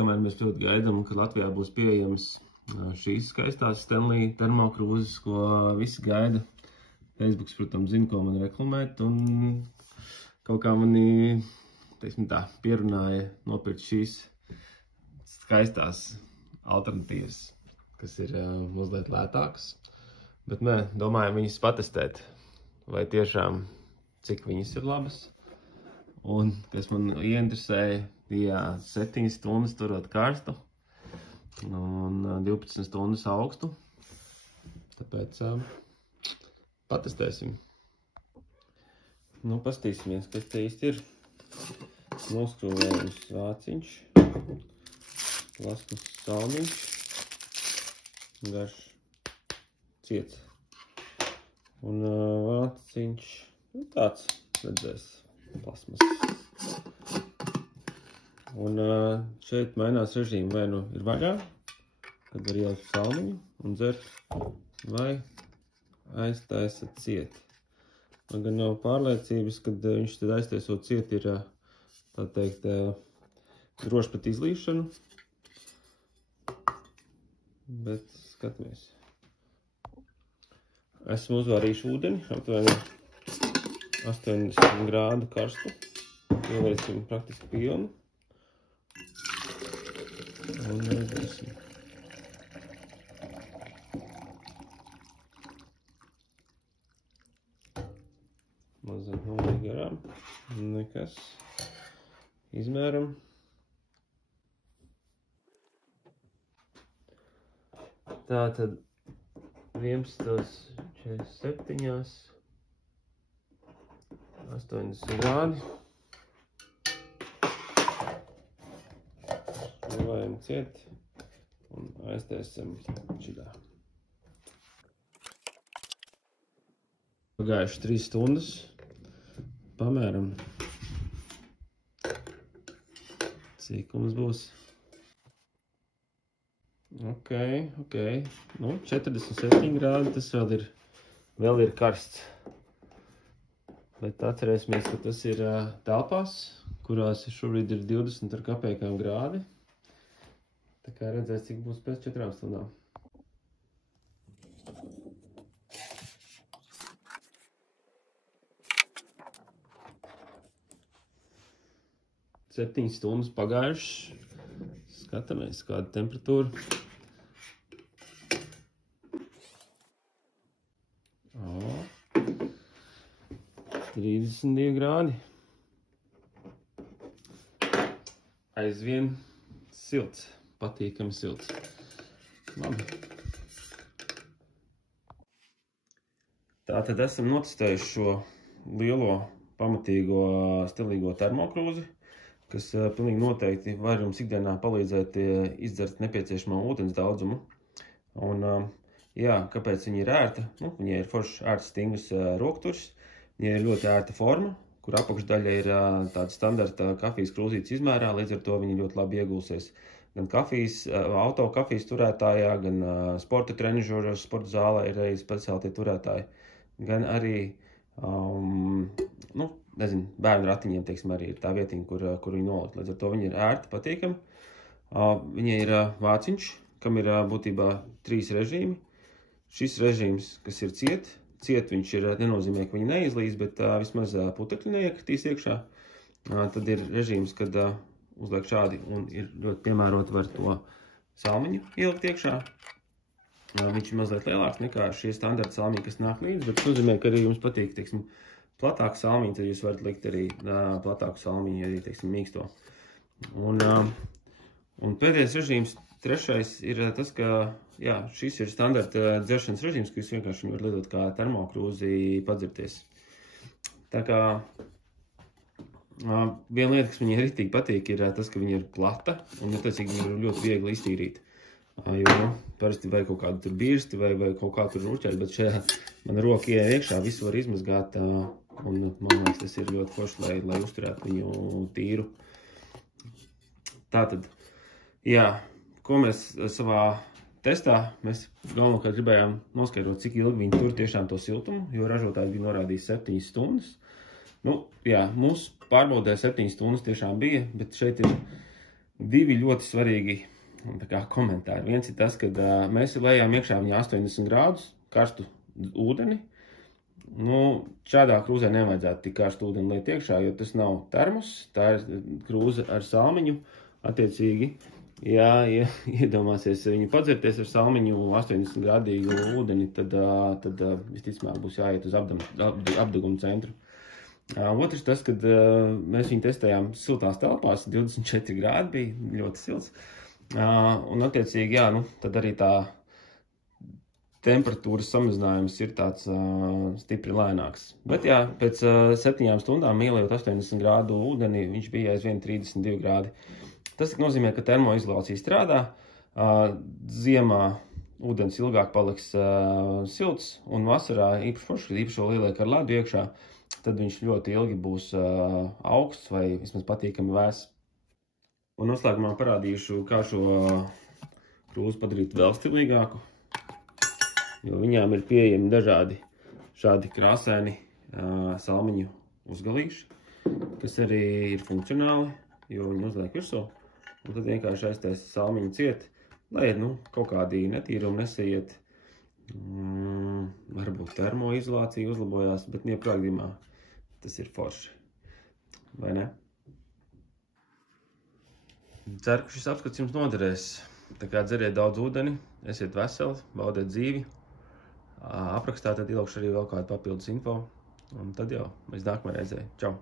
kamēr mēs ļoti gaidām, ka Latvijā būs pieejams šīs skaistās Stanley termokrūzes, ko visi gaida. Facebooks, protams, zina, ko man reklamēt, un kaut kā mani, teiksim tā, pierunāja nopirkt šīs skaistās alternatīvas, kas ir mazliet lētākas. Bet nē, domāju viņas patestēt, vai tiešām cik viņas ir labas. Un, kas man ieinteresēja, 7 stundas turot karstu un 12 stundas augstu. Tāpēc patestēsim. Nu, pastīsimies, kas te īsti ir. Noskrūvējums vāciņš, plasmas salmiņš, garš, ciets. Un vāciņš, tāds, redzēs, plasmas. Un šeit mainās režīmi, vai nu ir vaļā, kad var ielikt salmiņu un dzert, vai aiztaisa ciet. Man gan nav pārliecības, kad viņš tad aiztaisot ciet ir, tā teikt, droši pat izlīšanu, bet skatāmies. Esmu uzvārījuši ūdeni, aptuveni 80 grādu karstu. Ieliesim praktiski pilnu. Un redzēsim. Mazliet noliek garām. Nekas. Izmēram. Tātad 11:47, 80 grādi. Nolējam ciet un aiztaisam šitā. Pagājuši 3 stundas. Pamēram, cik mums būs. Ok. Nu, 47 grādi, tas vēl ir karsts. Bet atcerēsimies, ka tas ir telpās, kurās šobrīd ir 20 ar kapēkām grādi. Tā kā redzēs, cik būs pēc 4 stundām. Septiņas stundas pagājušas. Skatāmies, kāda temperatūra. 32 grādi. Aizvien silts, patīkami silts. Labi. Tātad esam notestējuši šo lielo, pamatīgo, stilīgo termokrūzi, kas pilnīgi noteikti var jums ikdienā palīdzēt izdzert nepieciešamo ūdens daudzumu. Un, jā, kāpēc viņa ir ērta? Nu, viņai ir foršs ērts stingrs rokturs, viņai ir ļoti ērta forma, kur apakšdaļa ir tāda standarta kafijas krūzītes izmērā, līdz ar to viņa ļoti labi iegulsies gan auto kafijas turētājā, gan sporta trenižoros, sporta zālē ir arī speciāli tie turētāji, gan arī, bērnu ratiņiem, teiksim, arī ir tā vietiņa, kur viņi nolikt. Līdz ar to viņa ir ērta, patīkama. Viņai ir vāciņš, kam ir būtībā 3 režīmi. Šis režīms, kas ir ciet viņš ir, nenozīmē, ka viņi neizlīs, bet vismaz putekļi neiekritīs iekšā. Tad ir režīms, kad uzliek šādi un ir ļoti piemērot var to salmiņu ielikt iekšā. Viņš ir mazliet lielāks nekā šie standarta salmiņi, kas nāk līdzi, bet nozīmē, ka arī jums patīk, teiksim, platāku salmiņu, tad jūs varat likt arī platāku salmiņu, arī, teiksim, mīksto. Un pēdējais režīms, 3. ir tas, ka, jā, šis ir standarta dzeršanas režīms, ka jūs vienkārši varat lietot kā termokrūzi padzerties. Tā kā viena lieta, kas viņai ritīgi patīk, ir tas, ka viņa ir plata, un attiecīgi viņa ir ļoti viegli iztīrīt. Jo, parasti vai kaut kādu tur birsti, vai kaut kā tur ruķēt, bet šajā mana roka ieeja iekšā, visu var izmazgāt, un man liekas, tas ir ļoti forši, lai uzturētu viņu tīru. Tātad, jā, ko mēs savā testā, mēs galvenokārt gribējām noskaidrot, cik ilgi viņi tur tiešām to siltumu, jo ražotājs bija norādījis 7 stundas. Nu, jā, mūsu pārbaudē 7 stundas tiešām bija, bet šeit ir Divi ļoti svarīgi komentāri. Viens ir tas, ka mēs lejām iekšā viņa 80 grādus karstu ūdeni. Šādā krūzē nevajadzētu tik karstu ūdeni liet iekšā, jo tas nav termos, tā ir krūze ar salmiņu. Attiecīgi, ja iedomāsies viņu padzerties ar salmiņu 80 grādīgu ūdeni, tad visticamāk būs jāiet uz apdeguma centru. Otrs tas, kad mēs viņu testējām siltās telpās, 24 grādi bija ļoti silts. Un attiecīgi, tad arī tā temperatūras samazinājums ir tāds stipri lēnāks. Bet pēc 7 stundām ieliejot 80 grādu ūdeni, viņš bija aizvien 32 grādi. Tas nozīmē, ka termoizolācija strādā. Ziemā ūdens ilgāk paliks silts, un vasarā īpaši lieliek ar ledu iekšā, tad viņš ļoti ilgi būs augsts vai vismaz patīkami vēss. Un noslēgumā parādīšu, kā šo krūzi padarīt vēl stilīgāku, jo viņām ir pieejami dažādi šādi krāsaini salmiņu uzgalīši, kas arī ir funkcionāli, jo viņi uzliek virsū, un tad vienkārši aiztais salmiņu ciet, lai kaut kādi netīrumi nesaiet. Varbūt termoizolācija uzlabojās, bet jebkurā gadījumā tas ir forši. Vai ne? Ceru, ka šis apskats jums noderēs. Tā kā dzeriet daudz ūdeni, esiet veseli, baudiet dzīvi. Aprakstā tad ielikšu arī vēl kādu papildus info. Un tad jau līdz nākamajai reizei. Čau!